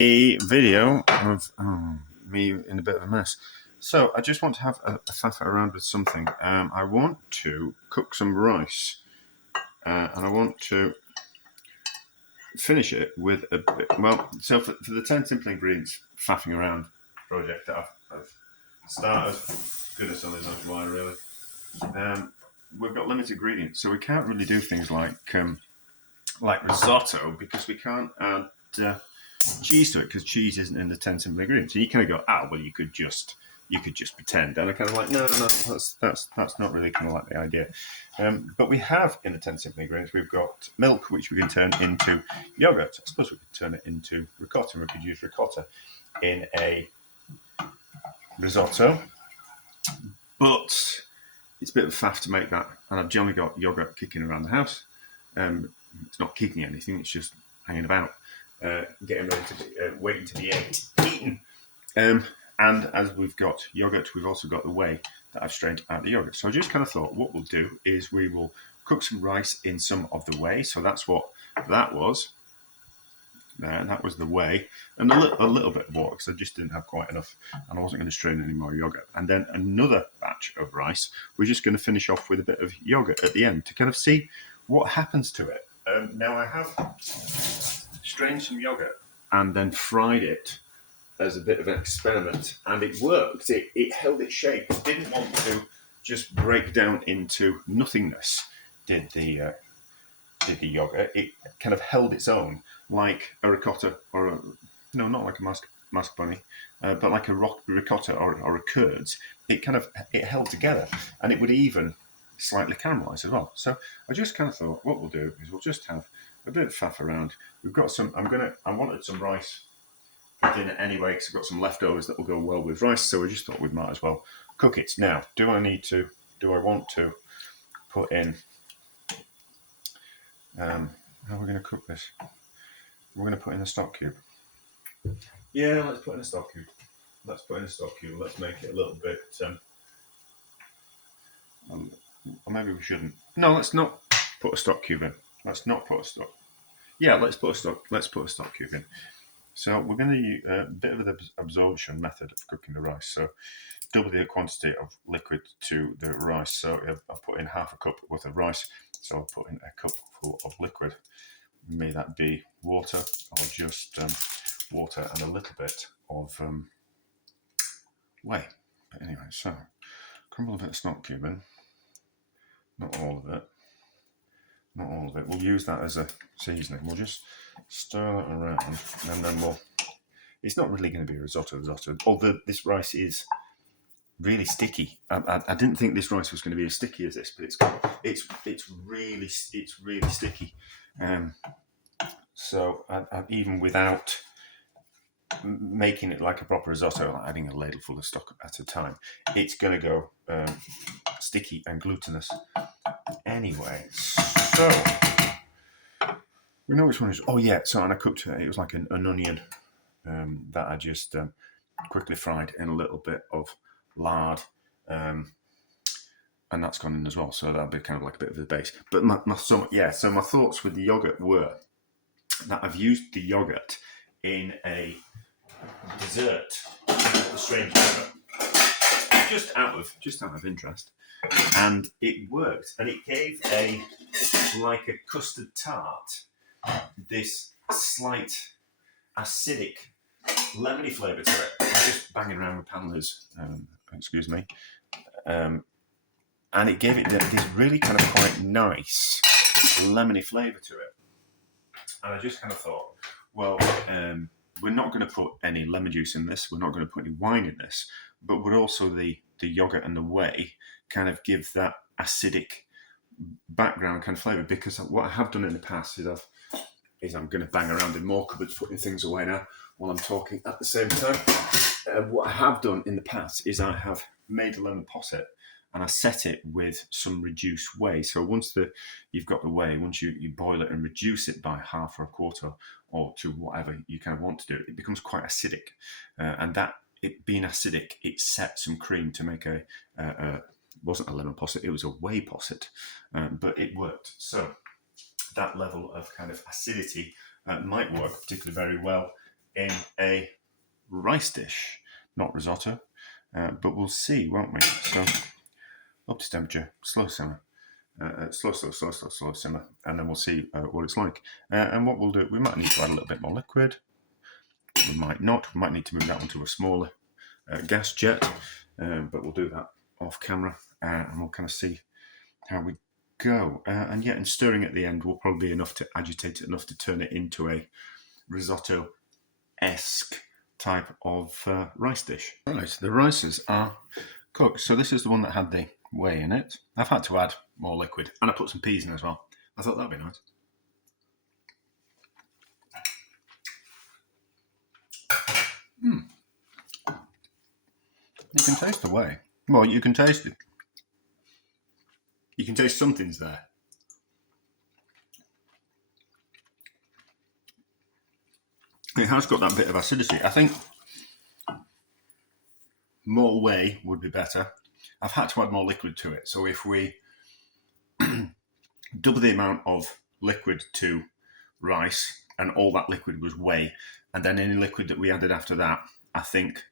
A video of me in a bit of a mess. So I just want to have a faff around with something. I want to cook some rice, and I want to finish it with a bit. Well, so for the 10 simple ingredients faffing around project that I've started, goodness only knows why really. We've got limited ingredients, so we can't really do things like risotto because we can't add cheese to it because cheese isn't in the 10 simple ingredients. So you kind of go, well, you could just pretend. And I kind of like, no, that's not really kind of like the idea. But we have in the 10 simple ingredients, we've got milk, which we can turn into yogurt. I suppose we could turn it into ricotta, and we could use ricotta in a risotto. But it's a bit of a faff to make that, and I've generally got yogurt kicking around the house. It's not kicking anything; it's just hanging about, getting ready to be, waiting to be eaten. And as we've got yogurt, we've also got the whey that I've strained out the yogurt. So I just kind of thought, what we'll do is we will cook some rice in some of the whey. So that's what that was. That was the whey, and a little bit of water because I just didn't have quite enough, and I wasn't going to strain any more yogurt. And then another batch of rice. We're just going to finish off with a bit of yogurt at the end to kind of see what happens to it. Now I have strained some yogurt and then fried it as a bit of an experiment, and it worked. It held its shape. It didn't want to just break down into nothingness. Did the yogurt? It kind of held its own, like a ricotta or not like a mascarpone, but like a ricotta or a curds. It held together, and it would even slightly caramelise as well. So I just kind of thought, what we'll do is we'll just have a bit of faff around. We've got some. I wanted some rice for dinner anyway because I've got some leftovers that will go well with rice. So we just thought we might as well cook it. Now, do I want to put in? How are we going to cook this? We're going to put in a stock cube. Yeah, let's put in a stock cube. Let's make it a little bit. Or maybe we shouldn't. No, let's not put a stock cube in. Let's not put a stock. Yeah, let's put a stock cube in. So we're going to use a bit of the absorption method of cooking the rice. So double the quantity of liquid to the rice. So I've put in half a cup worth of rice. So I'll put in a cup full of liquid. May that be water or just water and a little bit of whey. But anyway, so crumble a bit of stock cube in. Not all of it. We'll use that as a seasoning. We'll just stir that around, and then it's not really going to be a risotto. Although this rice is really sticky. I didn't think this rice was going to be as sticky as this, but it's really sticky. So even without making it like a proper risotto, like adding a ladle full of stock at a time, it's going to go sticky and glutinous anyway. So we know which one is. Oh yeah. So and I cooked it. It was like an onion that I just quickly fried in a little bit of lard, and that's gone in as well. So that'll be kind of like a bit of the base. But so my thoughts with the yogurt were that I've used the yogurt in a dessert, strange yogurt, just out of interest, and it worked, and it gave a custard tart this slight acidic lemony flavour to it. I'm just banging around with panelers, excuse me, and it gave it this really kind of quite nice lemony flavour to it. And I just kind of thought, well, we're not going to put any lemon juice in this. We're not going to put any wine in this. But we're also the yogurt and the whey kind of give that acidic background kind of flavour. Because what I have done in the past is I'm going to bang around in more cupboards putting things away now while I'm talking at the same time. What I have done in the past is I have made a lemon posset and I set it with some reduced whey. So once you've got the whey, once you boil it and reduce it by half or a quarter or to whatever you kind of want to do, it becomes quite acidic. And that it being acidic, it set some cream to make wasn't a lemon posset, it was a whey posset, but it worked. So that level of kind of acidity might work particularly very well in a rice dish, not risotto, but we'll see, won't we? So up to temperature, slow simmer. Slow simmer, and then we'll see what it's like. And what we'll do, we might need to add a little bit more liquid. We might not. We might need to move that onto a smaller gas jet, but we'll do that off camera, and we'll kind of see how we go. And yet, in stirring at the end will probably be enough to agitate it enough to turn it into a risotto-esque type of rice dish. Right, the rices are cooked. So this is the one that had the whey in it. I've had to add more liquid, and I put some peas in as well. I thought that'd be nice. You can taste the whey. Well, you can taste it. You can taste something's there. It has got that bit of acidity. I think more whey would be better. I've had to add more liquid to it. So if we double the amount of liquid to rice, and all that liquid was whey, and then any liquid that we added after that, I think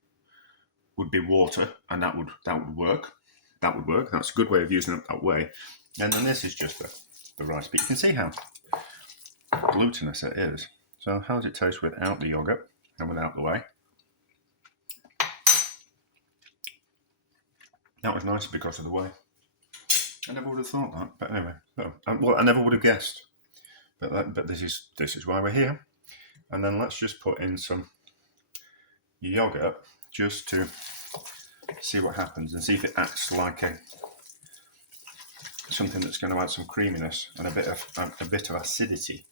would be water, and that would work. That would work. That's a good way of using it that way. And then this is just the rice. But you can see how glutinous it is. So how does it taste without the yogurt and without the whey? That was nicer because of the whey. I never would have thought that, but anyway. So, well, I never would have guessed. But this is why we're here. And then let's just put in some yogurt just to see what happens and see if it acts like something that's going to add some creaminess and a bit of acidity.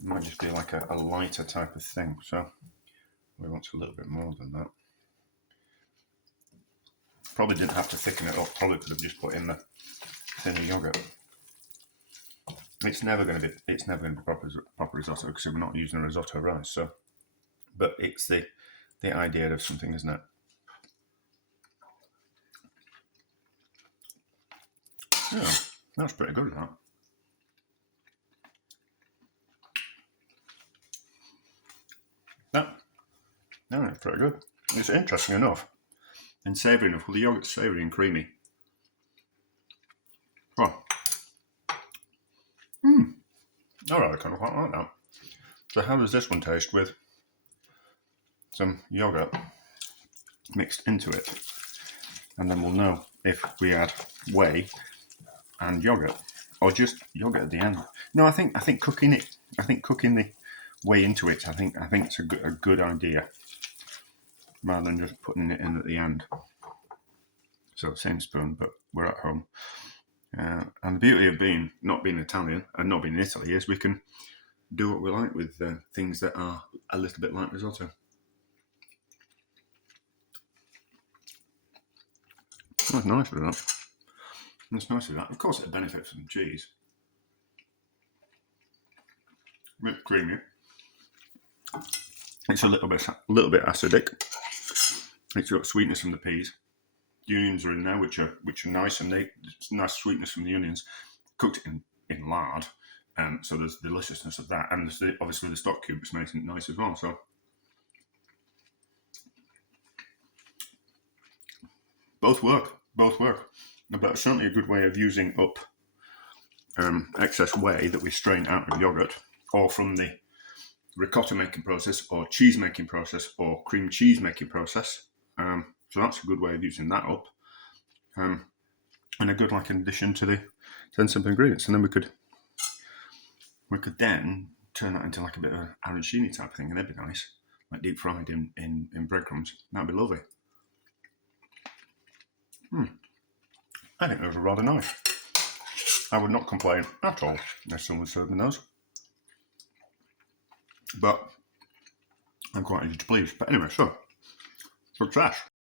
It might just be like a lighter type of thing. So we want a little bit more than that. Probably didn't have to thicken it up. Probably could have just put in the thinner yogurt. It's never going to be proper risotto because we're not using a risotto rice. So, but it's the idea of something, isn't it? Yeah, that's pretty good, that. No, it's pretty good. It's interesting enough and savoury enough. Well, the yogurt's savoury and creamy. Oh. All right, I kind of quite like that. So how does this one taste with some yogurt mixed into it? And then we'll know if we add whey and yogurt, or just yogurt at the end. No, I think cooking it. I think cooking the whey into it. I think it's a good idea, rather than just putting it in at the end. So same spoon, but we're at home. And the beauty of not being Italian and not being in Italy is we can do what we like with things that are a little bit like risotto. That's nice with that. That's nice with that. Of course, it benefits from cheese. A bit creamy. It's a little bit acidic. It's got sweetness from the peas. The onions are in there, which are nice, and it's nice sweetness from the onions, cooked in lard. So there's the deliciousness of that, and there's obviously the stock cubes makes it nice as well. So both work, but it's certainly a good way of using up excess whey that we strain out of yogurt, or from the ricotta making process, or cheese making process, or cream cheese making process. So that's a good way of using that up, and a good addition to the 10 simple ingredients. And then we could then turn that into a bit of an arancini type of thing, and that'd be nice, like deep fried in breadcrumbs. That'd be lovely. I think those are rather nice. I would not complain at all if someone served me those. But I'm quite easy to please. But anyway, so success.